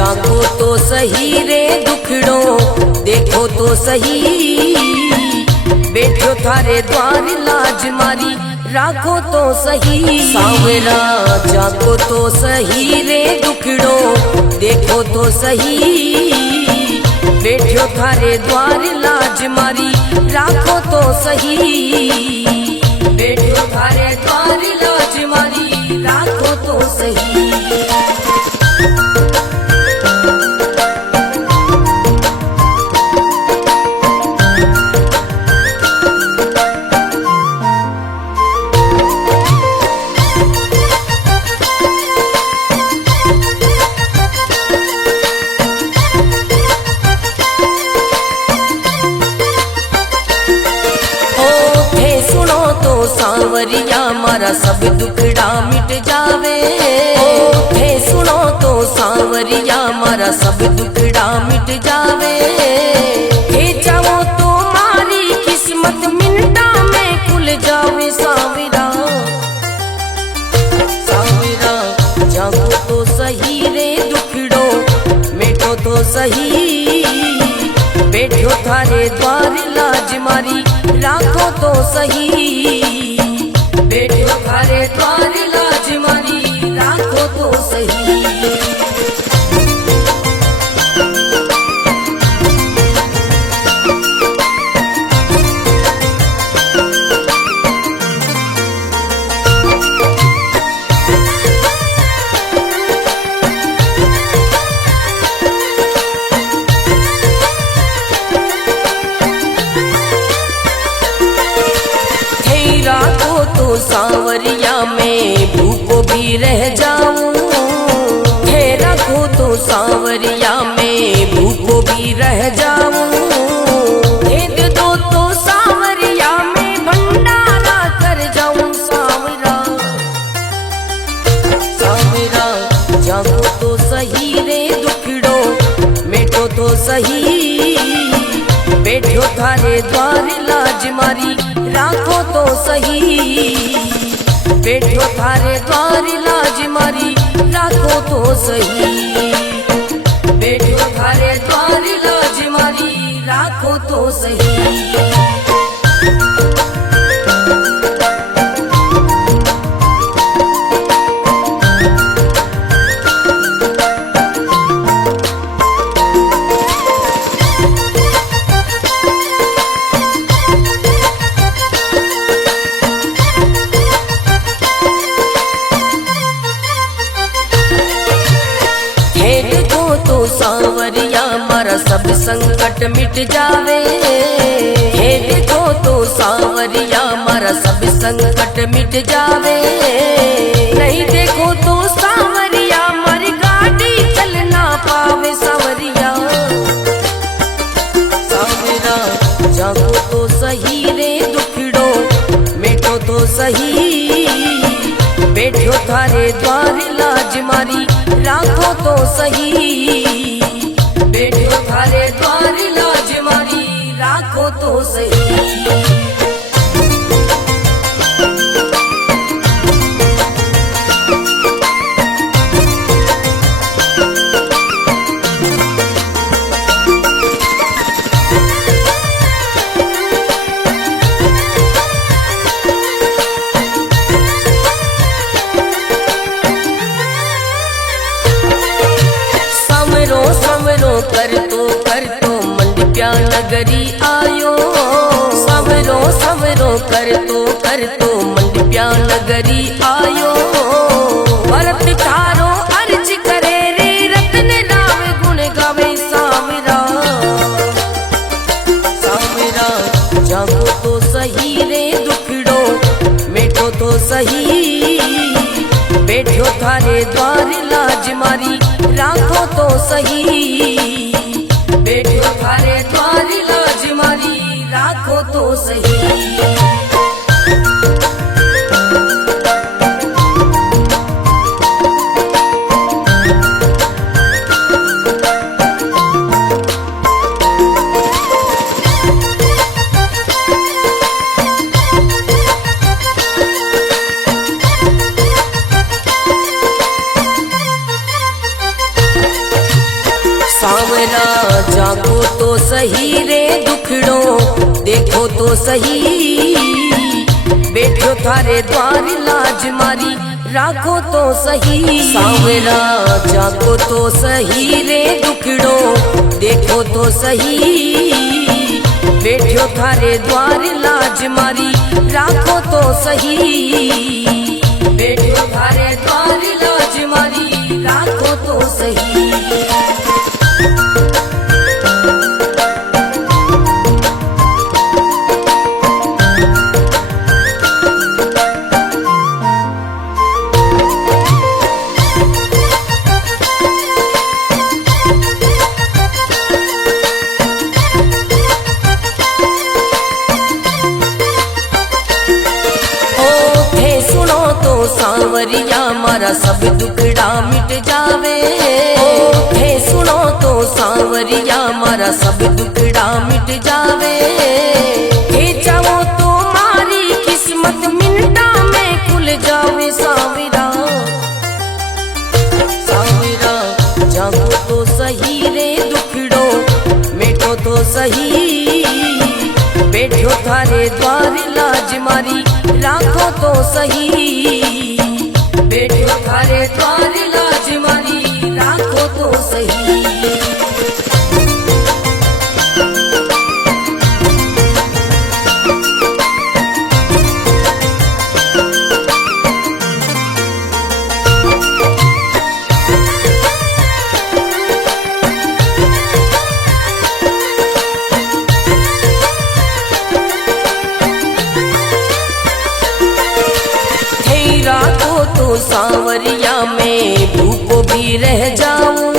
जागो तो सही रे दुखड़ो देखो तो सही, बैठो थारे द्वार लाज मारी राखो तो सही। सांवरा जागो तो सही रे दुखड़ो देखो तो सही, बैठो थारे द्वार लाज मारी राखो तो सही, बैठो थारे द्वार लाज मारी राखो तो सही। सांवरिया मारा सब दुखड़ा मिट जावे, थे सुनो तो सांवरिया मारा सब दुखड़ा मिट जावे। हे चाहो तो मारी किस्मत मिनटा में खुल जावे। सांवरा सांवरा जागो तो सही रे दुखड़ो मिटो तो सही, बैठो थारे द्वार लाज मारी राखो तो सही, बैठो थारे द्वार लाज मारी राखो तो सही। सांवरिया में भूखो भी रह जाऊं, है रखो तो सांवरिया में भूखो भी रह जाऊं। दे दो तो सांवरिया में भंडारा कर जाऊं। सांवरा सांवरा जागो तो सही रे दुखड़ो मिटो तो सही, बैठो थारे द्वार लाज मारी राखो तो सही, बैठो थारे द्वार लाज मारी राखो तो सही, बैठो थारे द्वार लाज मारी राखो तो सही। सांवरिया मारा सब संकट मिट जावे, हे देखो तो सांवरिया मारा सब संकट मिट जावे। नहीं देखो तो सांवरिया मारी गाड़ी चल ना पावे। सांवरिया सांवरा जागो तो सही रे दुखड़ो मिटो तो सही, बैठो थारे द्वार लाज मारी राखो तो सही, बैठो थारे द्वार लाज मारी राखो तो सही। कर तो मंडप्या नगरी आयो। सवरो सवरो कर तो मंडप्या नगरी आयो। भरत थारो अर्ज करे रे रत्न राव गुण गावे। सांवरा सांवरा जागो तो सही रे दुखड़ो मिटो तो सही, बैठो थारे द्वार लाज मारी राखो तो सही, बैठो थारे द्वार लाज मारी राखो तो सही। जागो तो सही रे दुखड़ो देखो तो सही, बैठो थारे द्वार लाज मारी राखो तो सही। सांवरा जागो तो सही रे दुखड़ो देखो तो सही, बैठो थारे द्वार लाज मारी राखो तो सही, बैठो थारे द्वार लाज मारी राखो तो सही। सांवरिया मारा सब दुखड़ा मिट जावे, हे सुनो तो सांवरिया मारा सब दुखड़ा मिट जावे, हे चाहो तो मारी किस्मत मिनटा में खुल जावे। सांवरा सांवरा जागो तो सही रे दुखड़ो मिटो तो सही, बैठो थारे द्वार लाज मारी राखो तो सही, बैठो थारे द्वार लाज मारी राखो तो सही। राखो तो सांवरिया में भूखो भी रह जाऊं,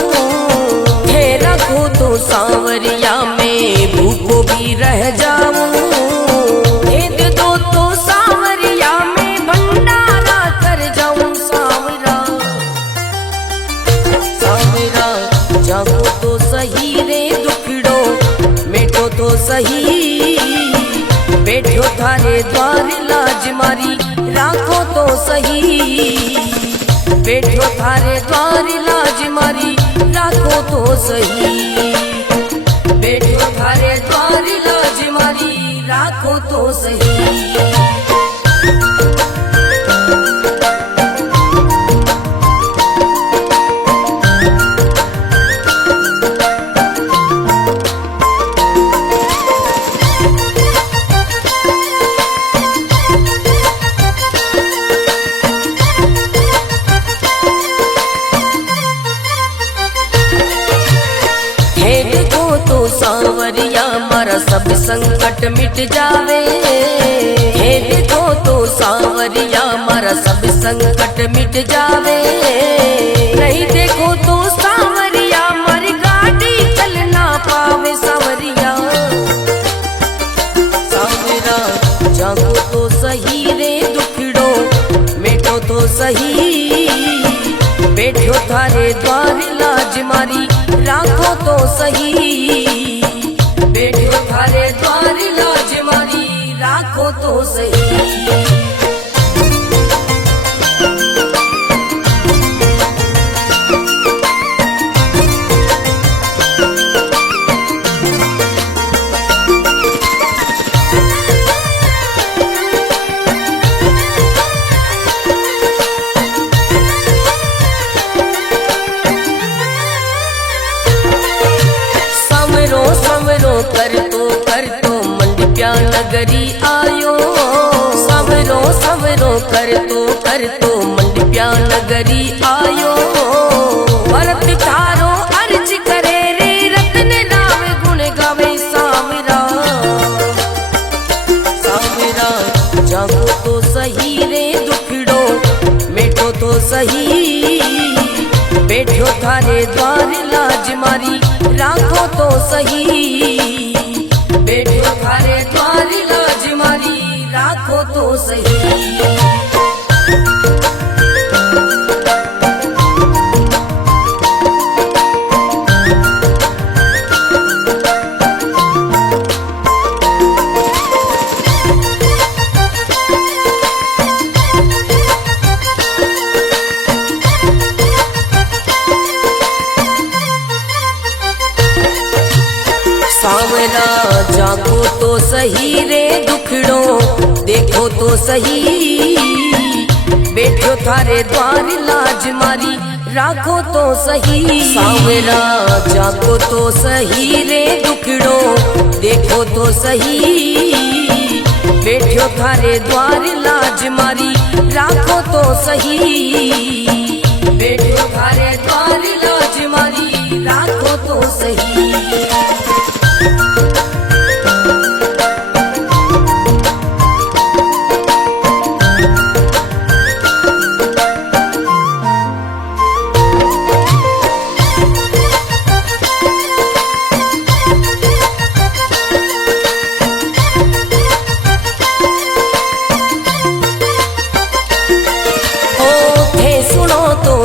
हे रखो तो सांवरिया में भूखो भी रह जाऊं, हे दे दो तो सांवरिया में भंडारा कर जाऊं। सांवरा सांवरा जागो तो सही रे दुखड़ो मिटो तो सही, बैठो थारे द्वार लाज मारी राखो तो सही, बैठो थारे द्वार लाज मारी राखो तो सही, बैठो थारे द्वार लाज मारी राखो तो सही। सांवरिया मारा सब संकट मिट जावे, हे देखो तो सांवरिया मारा सब संकट मिट जावे, नहीं देखो तो सांवरिया मारी गाड़ी चल ना पावे। सांवरिया सांवरा जागो तो सही रे दुखड़ो मिटो तो सही, बैठो थारे द्वार लाज मारी राखो तो सही, बैठो थारे द्वार लाज मारी राखो तो सही। कर तो मंडप्या नगरी आयो, सवरो सवरो कर तो मंडप्या नगरी आयो, भरत थारो अर्ज करे रे रत्न नाम गुण गावे। सांवरा सांवरा जागो तो सही रे दुखड़ो मिटो तो सही, बैठो थारे द्वार लाज मारी राखो तो सही, बैठो थारे द्वार लाज मारी राखो तो सही। सही रे दुखड़ो देखो तो सही, बैठो थारे द्वार लाज मारी राखो तो सही। सांवरा जागो तो सही रे दुखड़ो देखो तो सही, बैठो थारे द्वार लाज मारी राखो तो सही, बैठो थारे द्वार लाज मारी राखो तो सही।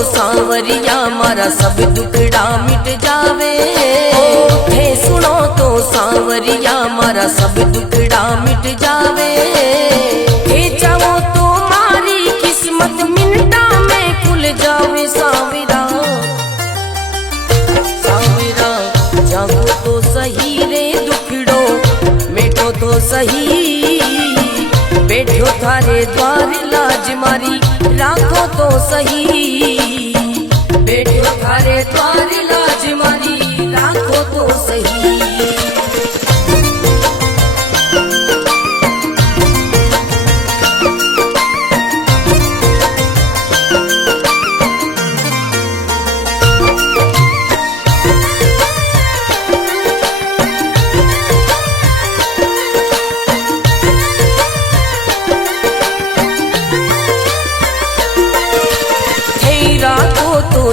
सांवरिया मारा सब दुखड़ा मिट जावे, हे सुनो तो सांवरिया मारा सब दुखड़ा मिट जावे। हे चाहो तो मारी किस्मत मिनटा में खुल जावे। सांवरा सांवरा जागो तो सही रे दुखड़ो मिटो तो सही, बैठो थारे द्वार लाज मारी राखो तो सही, बैठो थारे द्वार लाज मारी राखो तो सही।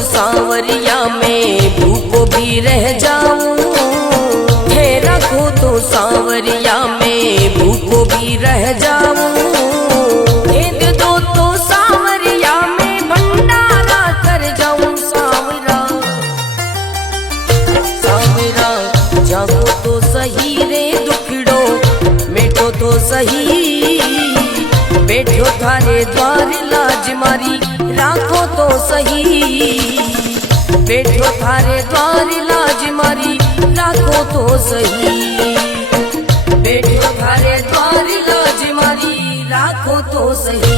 सांवरिया में भूखो भी रह जाऊं, हे रखो तो सांवरिया में भूखो भी रह जाऊं। हे दे दो तो सांवरिया में भंडारा कर जाऊं। सांवरा सांवरा जागो तो सही रे दुखड़ो मिटो तो सही, बैठो थारे द्वार लाज मारी राखो तो सही, बैठो थारे द्वार लाज मारी राखो तो सही, बैठो थारे द्वार लाज मारी राखो तो सही।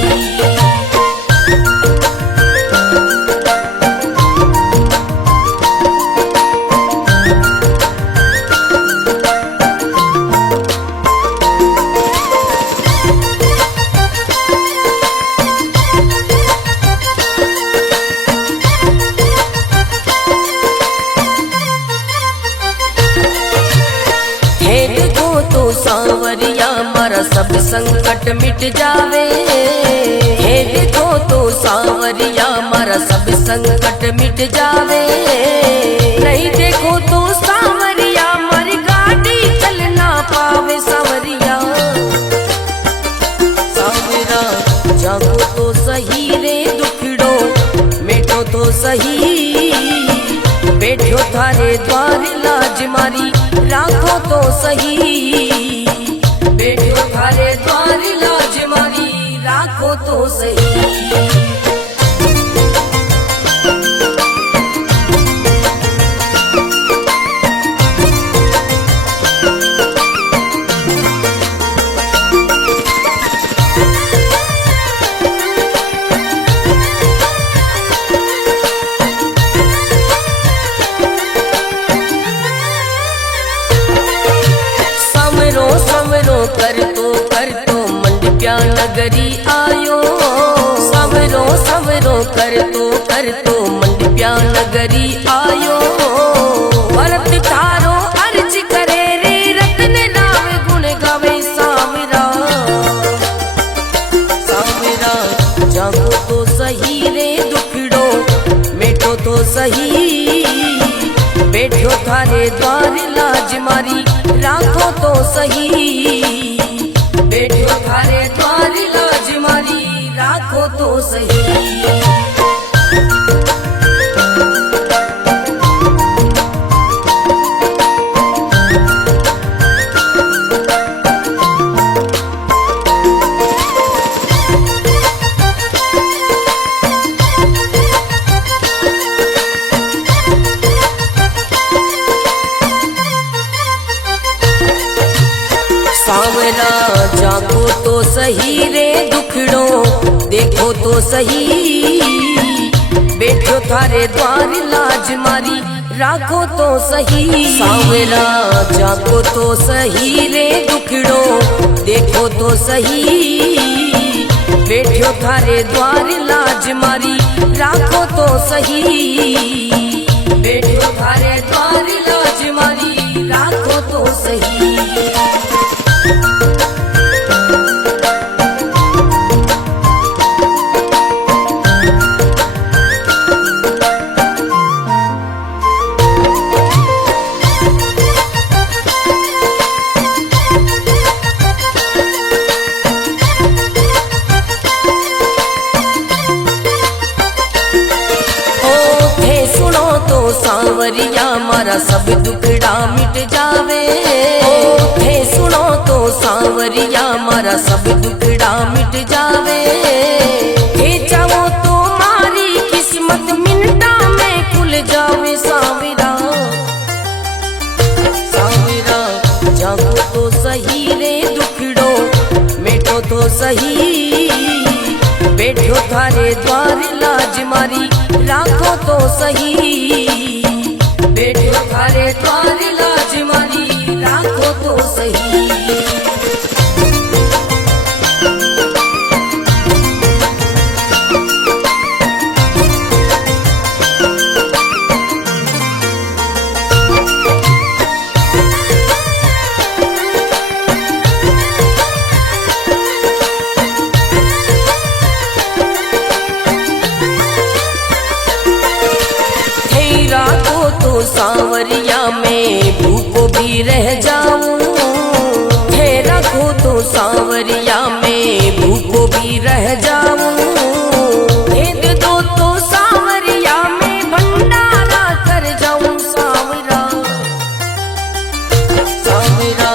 सांवरिया मारा सब संकट मिट जावे, हे देखो तो सांवरिया मारा सब संकट मिट जावे। नहीं देखो तो सांवरिया मारी गाड़ी चल ना पावे। सांवरिया सांवरा जागो तो सही रे दुखड़ो मिटो तो सही, बैठो थारे द्वार लाज मारी राखो तो सही, बैठो थारे द्वार लाज मारी राखो तो सही। कर तो मंडप्या नगरी आयो। सवरो सवरो कर तो मंडप्या नगरी आयो। भरत तारो अर्ज करे रे रत्न नावे गुण गावे। सांवरा सांवरा जागो तो सही रे दुखड़ो मिटो तो सही, बैठो थारे द्वार लाज मारी राखो तो सही, बैठो थारे द्वार लाज मारी राखो तो सही। सही रे दुखड़ो देखो तो सही, बैठो थारे द्वार लाज मारी राखो तो सही। सांवरा जागो तो सही रे दुखड़ो देखो तो सही, बैठो थारे द्वार लाज मारी राखो तो सही, बैठो थारे द्वार लाज मारी राखो तो सही। सांवरिया मारा सब दुखड़ा मिट जावे, थे सुनो तो सांवरिया मारा सब दुखड़ा मिट जावे, थे चाहो तो मारी किस्मत मिनटा में खुल जावे। सांवरा सांवरा जागो तो सही रे दुखड़ो मिटो तो सही, बैठो थारे द्वार लाज मारी राखो तो सही, बैठो थारे द्वार लाज मारी राखो तो सही। सांवरिया में भूखो भी रह जाऊं, है रखो तो सांवरिया में भूखो भी रह जाऊं, दे दो तो सांवरिया में भंडारा कर जाऊं। सांवरा सांवरा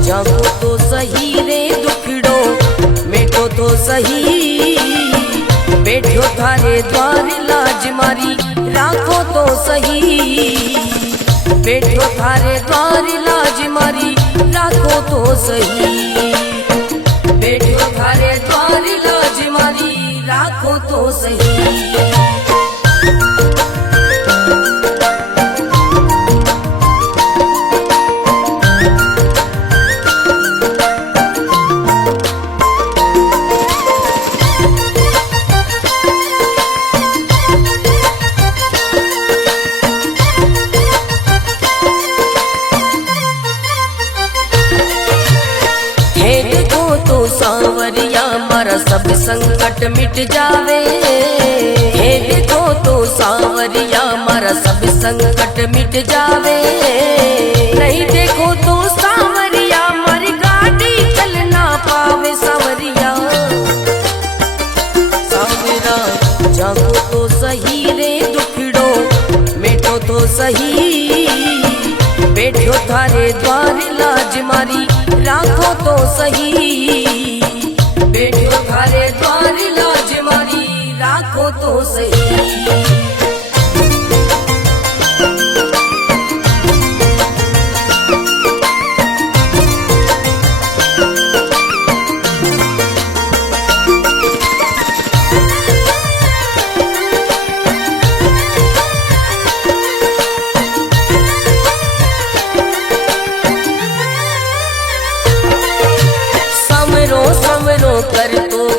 जागो तो सही रे दुखड़ो मिटो तो सही, बैठो थारे द्वार लाज मारी राखो तो सही, बैठो थारे द्वार लाज मारी राखो तो सही, बैठो थारे द्वार लाज मारी राखो तो सही। सांवरिया मारा सब संकट मिट जावे, हे देखो तो सांवरिया मारा सब संकट मिट जावे, नहीं देखो तो सांवरिया मारी गाड़ी चल ना पावे। सांवरिया सांवरा जागो तो सही रे दुखड़ो मिटो तो सही, बैठो थारे द्वार लाज मारी राखो तो सही, बैठो थारे द्वार लाज मारी राखो तो सही।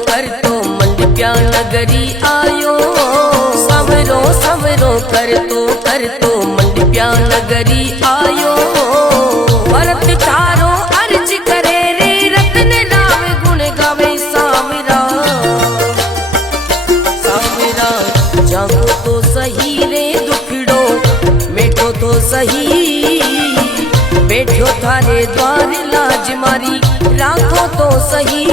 कर तो मंडप्या नगरी आयो, समरो समरो कर तो मंडप्या नगरी आयो, भरत तारो अर्ज करे रे रत्न राम गुण गावे। सांवरा सांवरा जागो तो सही रे दुखड़ो मिटो तो सही, बैठो थारे द्वार लाज मारी राखो तो सही,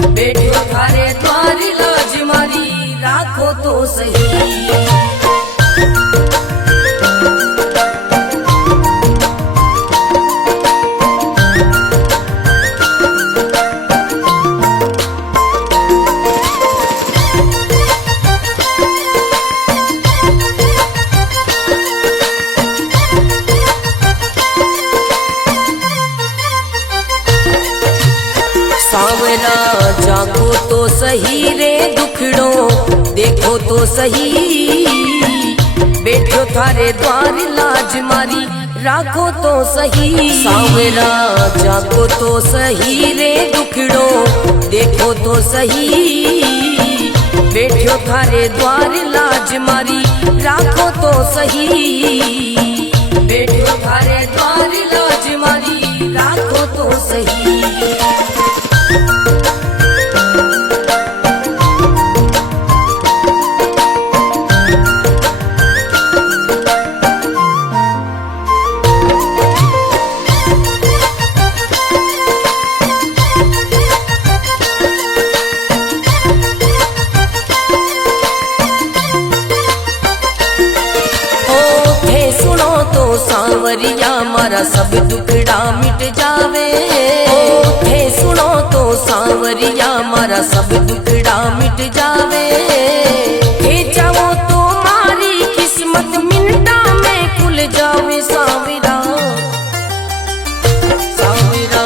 बैठो थारे द्वार लाज मारी राखो तो सही। सांवरा जागो तो सही रे दुखड़ो देखो तो सही, बैठो थारे द्वार लाज मारी राखो तो सही। सांवरा जागो तो सही रे दुखड़ो देखो तो सही, बैठो थारे द्वार लाज मारी राखो तो सही, बैठो थारे द्वार लाज मारी राखो तो सही। सांवरिया मारा सब दुखड़ा मिट जावे, थे सुनो तो सांवरिया मारा सब दुखड़ा मिट जावे। थे चाहो तो मारी किस्मत मिनटा में खुल जावे। सांवरा सांवरा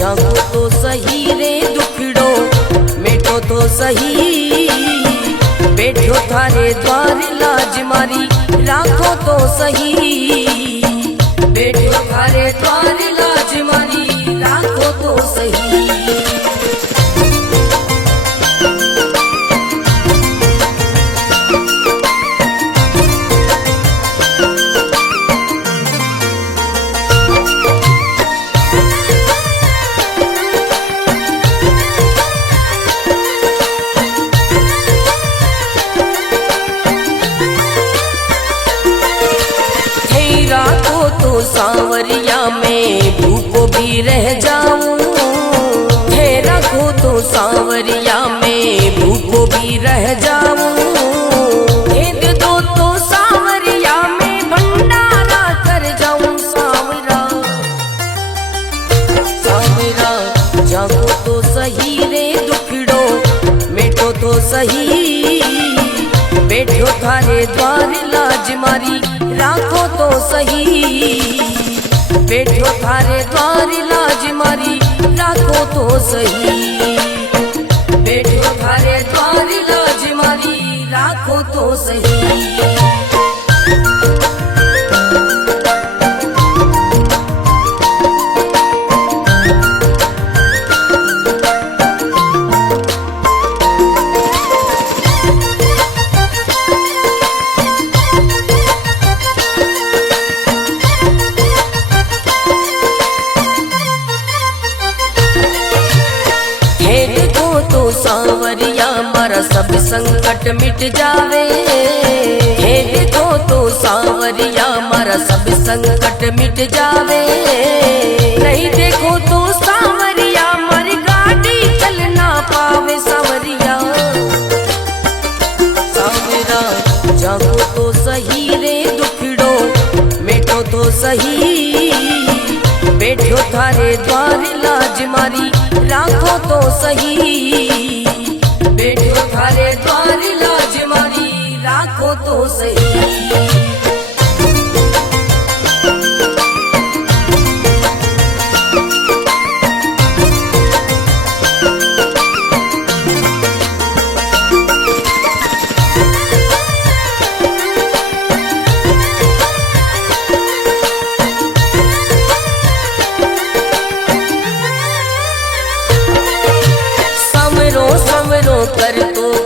जागो तो सही रे दुखड़ो मिटो तो सही, बैठो थारे द्वार लाज मारी राखो तो सही, बैठो थारे द्वार लाज मारी राखो तो सही। सांवरिया में भूखो भी रह जाऊं, है रखो तो सांवरिया में भूखो भी रह जाऊं। दे दो तो सांवरिया में भंडारा कर जाऊं। सांवरा सांवरा जागो तो सही रे दुखड़ो मिटो तो सही, बैठो थारे द्वार लाज मारी राखो तो सही, बैठो थारे द्वार लाज मारी राखो तो सही, बैठो थारे द्वार लाज मारी राखो तो सही। सांवरिया मारा सब संकट मिट जावे, हे देखो तो सांवरिया मारा सब संकट मिट जावे। नहीं देखो तो सांवरिया मारी गाड़ी चल ना पावे। सांवरिया सांवरा जागो तो सही रे दुखड़ो मिटो तो सही, बैठो थारे द्वार लाज मारी राखो तो सही, बैठो थारे द्वार लाज मारी राखो तो सही।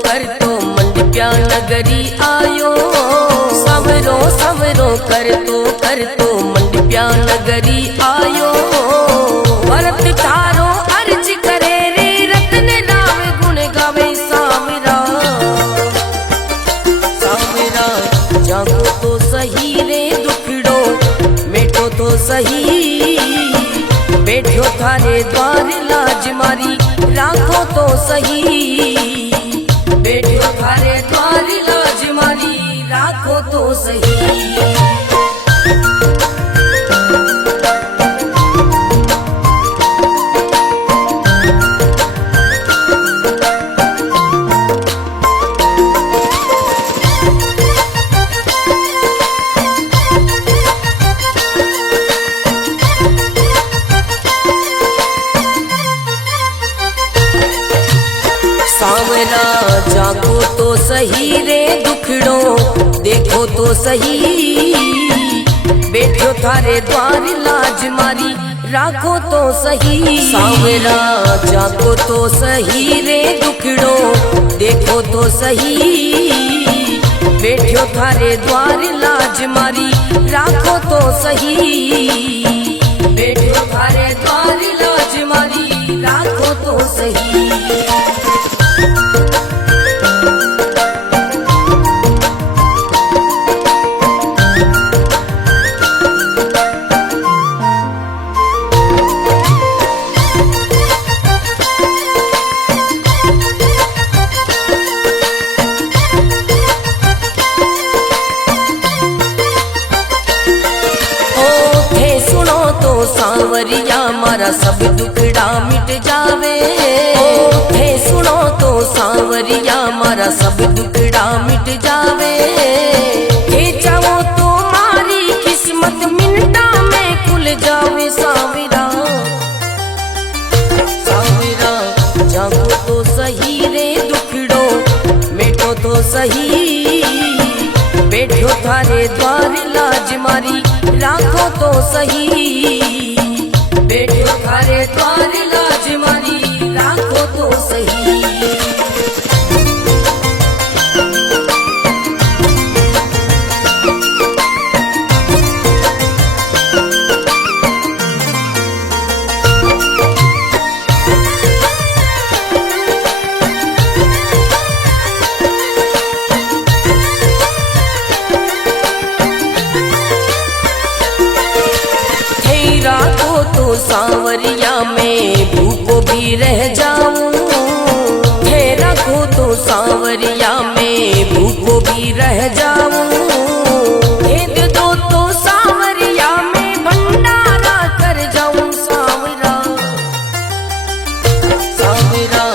कर तो मंडप्या नगरी आयो। सवरो सवरो कर तो मंडप्या नगरी आयो। भरत तारो अर्ज करे रे रत्न नाम गुण गावे। सांवरा सांवरा जागो तो सही रे दुखड़ो मिटो तो सही, बैठो थारे द्वार लाज मारी राखो तो सही, बैठो थारे द्वार लाज मारी राखो तो सही। सांवरा जागो तो सही रे दुखड़ो देखो तो सही, बैठो थारे द्वार लाज मारी राखो तो सही। सांवरा जागो तो सही रे दुखड़ो देखो तो सही, बैठो थारे द्वार लाज मारी राखो तो सही, बैठो थारे द्वार लाज मारी राखो तो सही। सांवरिया मारा सब दुखड़ा मिट जावे, थे सुनो तो सांवरिया मारा सब दुखड़ा मिट जावे, थे चाहो तो मारी किस्मत मिनटा में खुल जावे। सांवरा सांवरा जागो तो सही रे दुखड़ो मिटो तो सही, बैठो थारे द्वार लाज मारी राखो तो सही, बैठो थारे द्वार लाज मारी राखो तो सही। सांवरिया में भूखो भी रह जाऊं, थे रखो तो सांवरिया में भूखो भी रह जाऊं, दे दो तो सांवरिया में भंडारा कर जाऊं। सांवरा सांवरा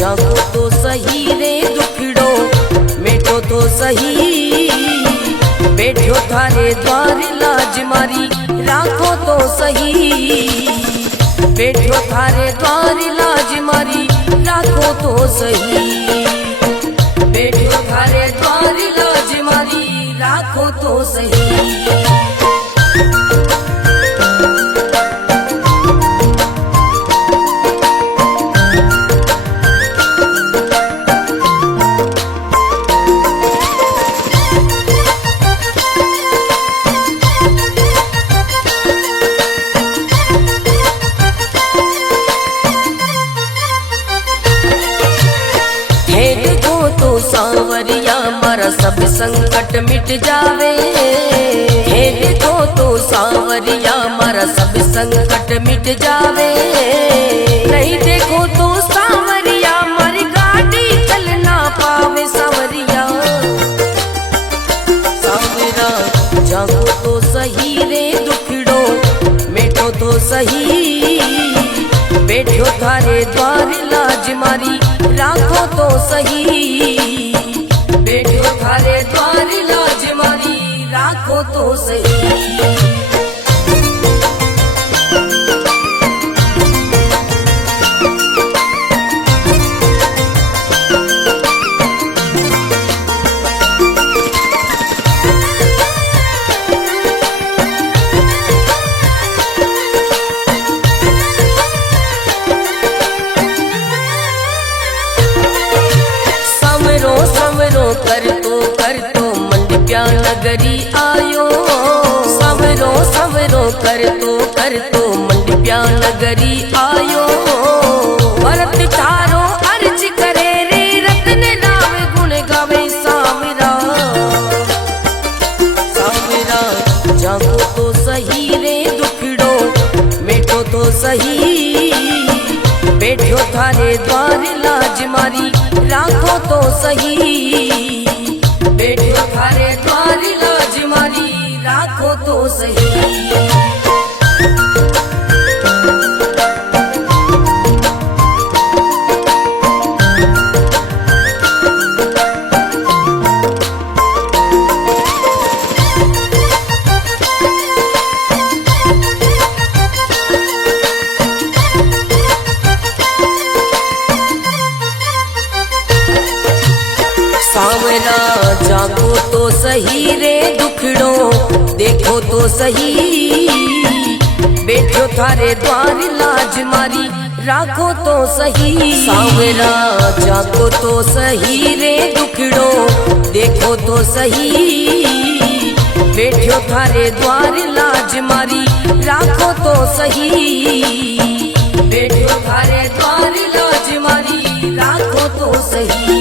जागो तो सही रे दुखड़ो मिटो तो सही, बैठो थारे द्वार लाज मारी राखो तो सही, बैठो थारे द्वार लाज मारी राखो तो सही, बैठो थारे द्वार लाज मारी राखो तो सही। सांवरिया मारा सब संकट मिट जावे, हे देखो तो सांवरिया मारा सब संकट मिट जावे, नहीं देखो तो सांवरिया मारी गाड़ी चल ना पावे। सांवरिया सांवरा जागो तो सही रे दुखड़ो मिटो तो सही, बैठो थारे द्वार लाज मारी राखो तो सही, बैठो थारे द्वार लाज मारी राखो तो सही। कर तो मंडप्या नगरी आयो, सवरो सवरो कर तो मंडप्या नगरी आयो, भरत तारो अर्ज करे रे रत्न नाम गुण गावे। सांवरा सांवरा जागो तो सही रे दुखड़ो मिटो तो सही, बैठो थारे द्वार लाज मारी राखो तो सही, बैठो थारे द्वार लाज मारी राखो तो सही। जागो तो सही रे दुखड़ो देखो तो सही, बैठो थारे द्वार लाज मारी राखो तो सही। सांवरा जागो तो सही रे दुखड़ो देखो तो सही, बैठो थारे द्वार लाज मारी राखो तो सही, बैठो थारे द्वार लाज मारी राखो तो सही।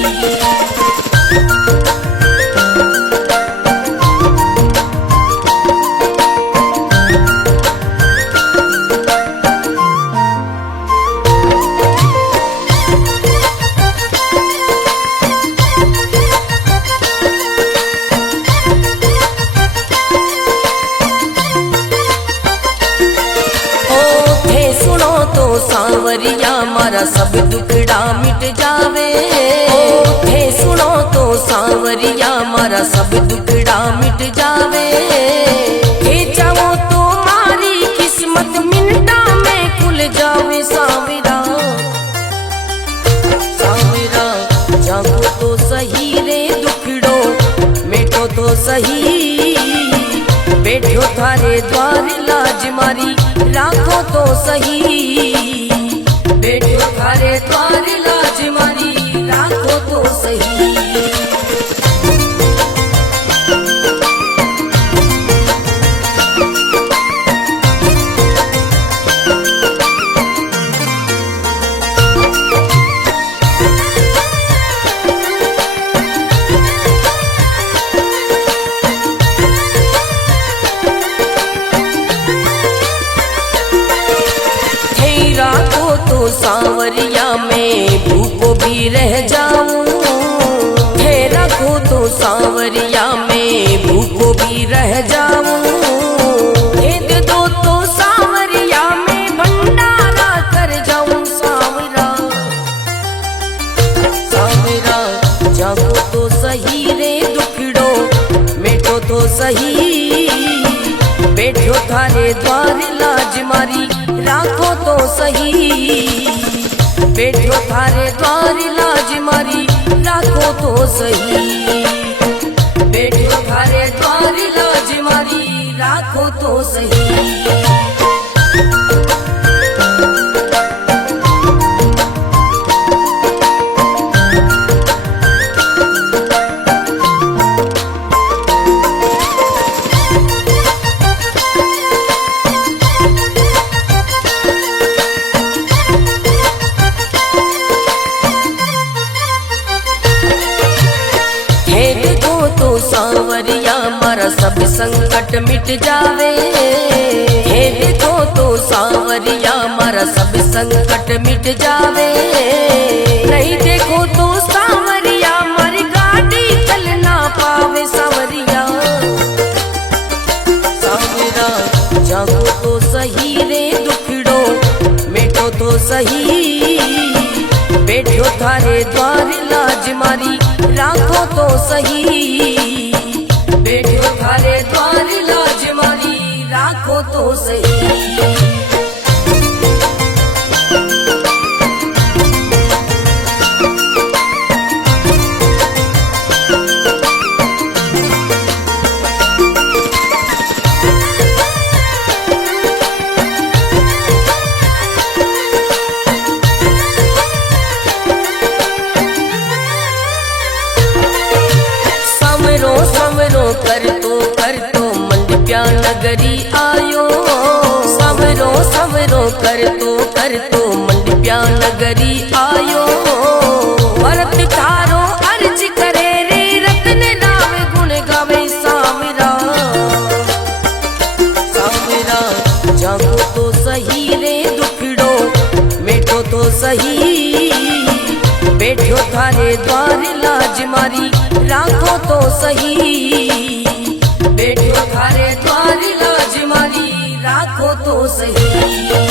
सांवरिया मारा सब दुखड़ा मिट जावे, थे सुनो तो सांवरिया मारा सब दुखड़ा मिट जावे, थे जाओ तो मारी किस्मत मिनटा में खुल जावे। सांवरा सांवरा जागो तो सही रे दुखड़ो मिटो तो सही, बैठो थारे द्वार लाज मारी राखो तो सही, बैठो थारे द्वार लाज मारी राखो तो सही। सांवरिया में भूखो भी रह जाऊं, थे रखो तो सांवरिया में भूखो भी रह जाऊं, दे दो तो सांवरिया में भंडारा कर जाऊं। सांवरा सांवरा जागो तो सही रे दुखड़ो मिटो तो सही, बैठो थारे द्वार लाज मारी राखो तो सही, बैठो थारे द्वार लाज मारी राखो तो सही, बैठो थारे द्वार लाज मारी राखो तो सही। सांवरिया मारा सब संकट मिट जावे, हे देखो तो सांवरिया मारा सब संकट मिट जावे, नहीं देखो तो सांवरिया मारी गाड़ी चल ना पावे। सांवरिया सांवरा जागो तो सही रे दुखड़ो मिटो तो सही, बैठो थारे द्वार लाज मारी राखो तो सही, बैठो थारे द्वार लाज मारी राखो तो सही। कर तो मंडप्या नगरी आयो, सवरो सवरो कर तो मंडप्या नगरी आयो, भरत थारो अर्ज करे रे रत्न नाम गुण गावे। सांवरा सांवरा जागो तो सही रे दुखड़ो मिटो तो सही, बैठो थारे द्वार लाज मारी राखो तो सही, बैठो थारे द्वार लाज मारी राखो तो सही।